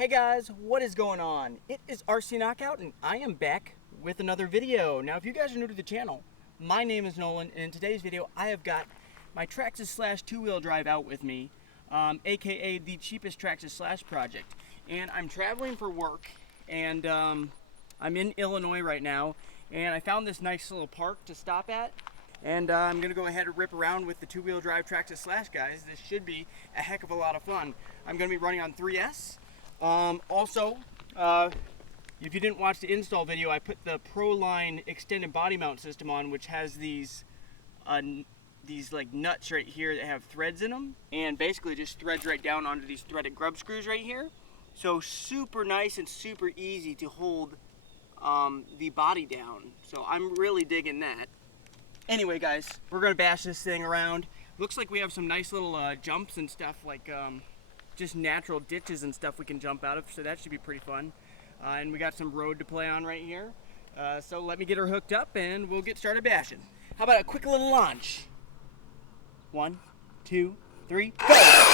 Hey guys, what is going on? It is RC Knockout and I am back with another video. Now if you guys are new to the channel, my name is Nolan and in today's video I have got my Traxxas Slash two-wheel drive out with me, aka the cheapest Traxxas Slash Project. And I'm traveling for work and I'm in Illinois right now and I found this nice little park to stop at. And I'm going to go ahead and rip around with the two-wheel drive Traxxas Slash, guys. This should be a heck of a lot of fun. I'm going to be running on 3S. Also, if you didn't watch the install video, I put the Proline extended body mount system on, which has these like nuts right here that have threads in them, and basically just threads right down onto these threaded grub screws right here. So super nice and super easy to hold the body down. So I'm really digging that. Anyway, guys, we're gonna bash this thing around. Looks like we have some nice little jumps and stuff, like just natural ditches and stuff we can jump out of, so that should be pretty fun. And we got some road to play on right here. So let me get her hooked up and we'll get started bashing. How about a quick little launch? 1, 2, 3, go!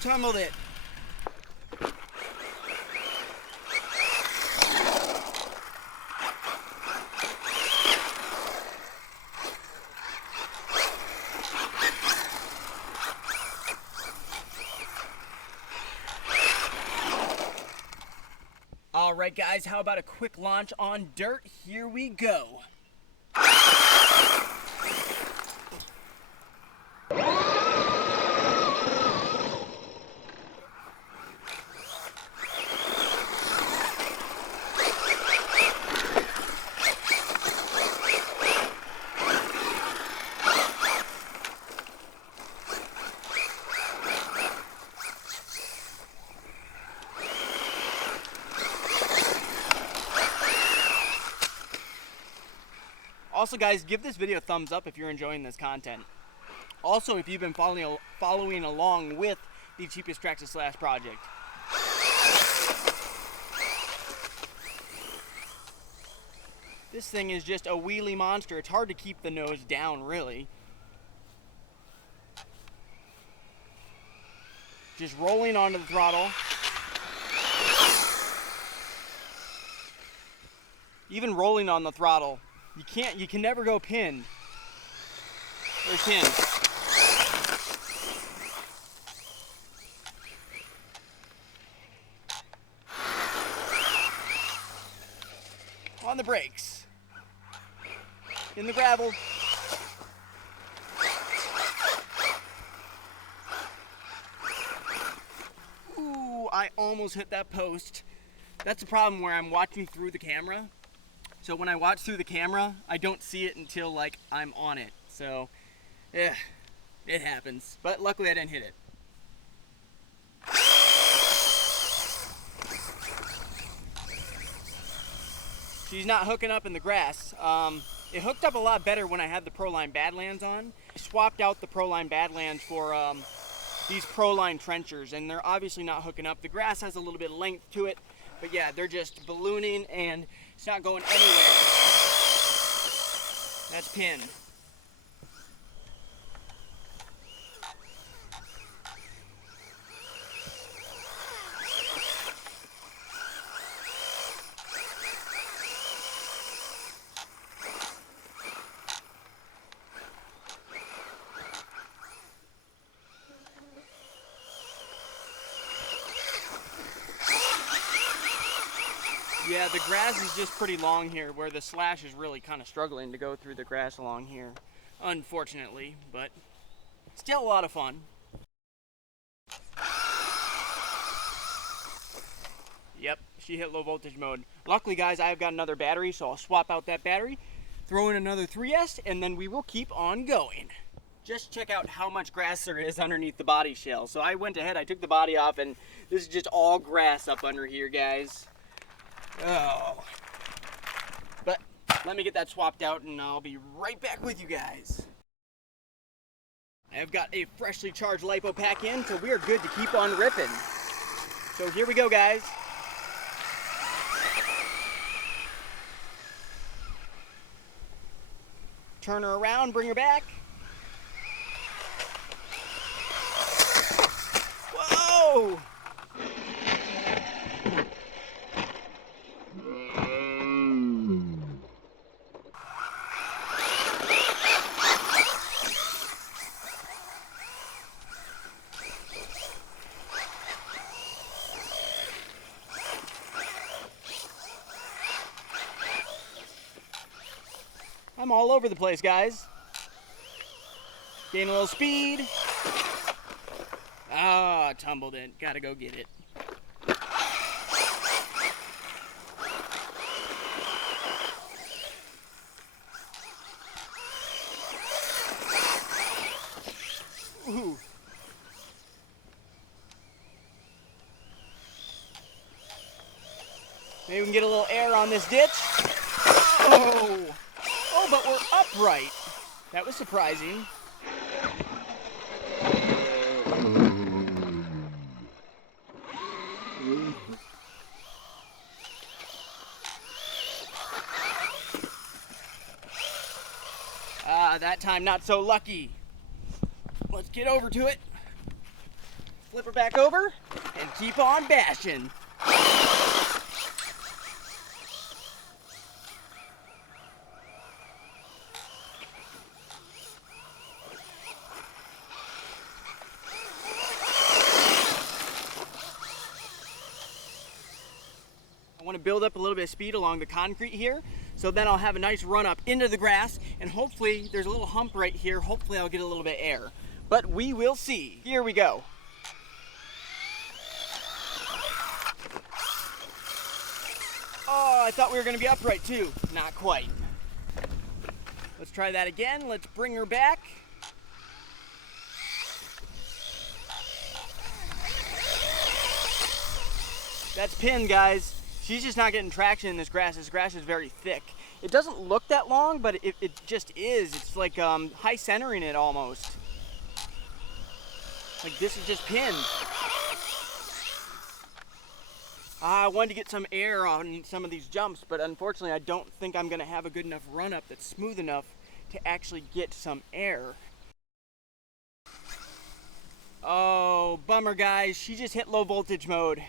Tumbled it. All right, guys, how about a quick launch on dirt? Here we go. Also, guys, give this video a thumbs up if you're enjoying this content. Also, if you've been following along with the cheapest Traxxas Slash Project. This thing is just a wheelie monster. It's hard to keep the nose down, really. Just rolling onto the throttle. Even rolling on the throttle. You can never go pinned. There's pin. On the brakes. In the gravel. Ooh, I almost hit that post. That's the problem where I'm watching through the camera. So when I watch through the camera, I don't see it until like I'm on it. So, yeah, it happens. But luckily I didn't hit it. She's not hooking up in the grass. It hooked up a lot better when I had the Proline Badlands on. I swapped out the Proline Badlands for these Proline trenchers, and they're obviously not hooking up. The grass has a little bit of length to it, but yeah, they're just ballooning and it's not going anywhere. That's pinned. Yeah, the grass is just pretty long here, where the Slash is really kind of struggling to go through the grass along here, unfortunately, but still a lot of fun. Yep, she hit low voltage mode. Luckily, guys, I've got another battery, so I'll swap out that battery, throw in another 3S, and then we will keep on going. Just check out how much grass there is underneath the body shell. So I went ahead, I took the body off, and this is just all grass up under here, guys. Oh. But let me get that swapped out and I'll be right back with you guys. I've got a freshly charged lipo pack in, so we are good to keep on ripping. So here we go, guys. Turn her around, bring her back. Whoa! I'm all over the place, guys. Gain a little speed. Ah, tumbled it. Gotta go get it. Ooh. Maybe we can get a little air on this ditch. Oh! Oh, but we're upright. That was surprising. That time not so lucky. Let's get over to it. Flip her back over and keep on bashing. I want to build up a little bit of speed along the concrete here, so then I'll have a nice run up into the grass, and hopefully there's a little hump right here. Hopefully I'll get a little bit of air, but we will see. Here we go. Oh, I thought we were going to be upright too. Not quite. Let's try that again. Let's bring her back. That's pinned, guys. She's just not getting traction in this grass. This grass is very thick. It doesn't look that long, but it just is. It's like high centering it almost. Like this is just pinned. I wanted to get some air on some of these jumps, but unfortunately I don't think I'm gonna have a good enough run up that's smooth enough to actually get some air. Oh, bummer, guys. She just hit low voltage mode.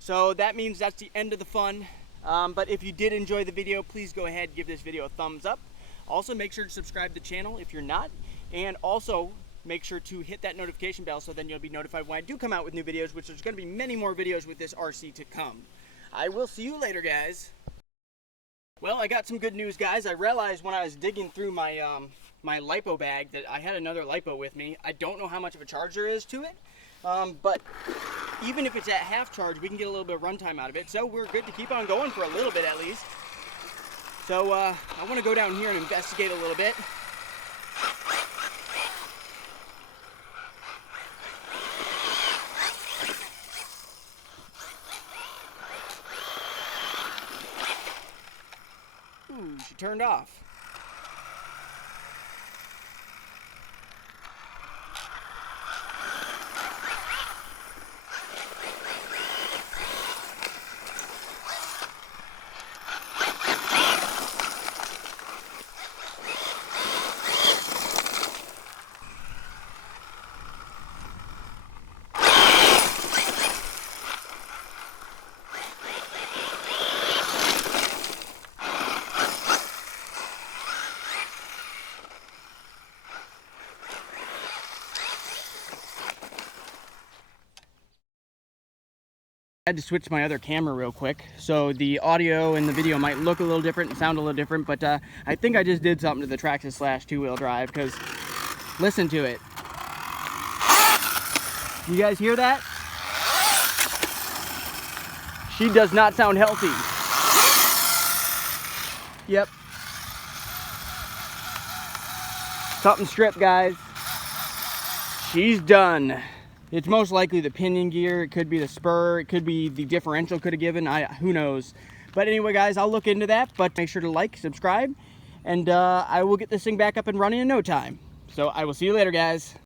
So that means that's the end of the fun. But if you did enjoy the video, please go ahead and give this video a thumbs up. Also, make sure to subscribe to the channel if you're not. And also, make sure to hit that notification bell so then you'll be notified when I do come out with new videos, which there's going to be many more videos with this RC to come. I will see you later, guys. Well, I got some good news, guys. I realized when I was digging through my my lipo bag that I had another lipo with me. I don't know how much of a charge there is to it, but even if it's at half charge, we can get a little bit of runtime out of it. So we're good to keep on going for a little bit at least. So I want to go down here and investigate a little bit. Ooh, she turned off. I had to switch my other camera real quick, so the audio and the video might look a little different and sound a little different, but I think I just did something to the Traxxas Slash two-wheel drive, because listen to it. You guys hear that? She does not sound healthy. Yep. Something stripped, guys. She's done. It's most likely the pinion gear, it could be the spur, it could be the differential could have given, who knows. But anyway guys, I'll look into that, but make sure to like, subscribe, and I will get this thing back up and running in no time. So I will see you later, guys.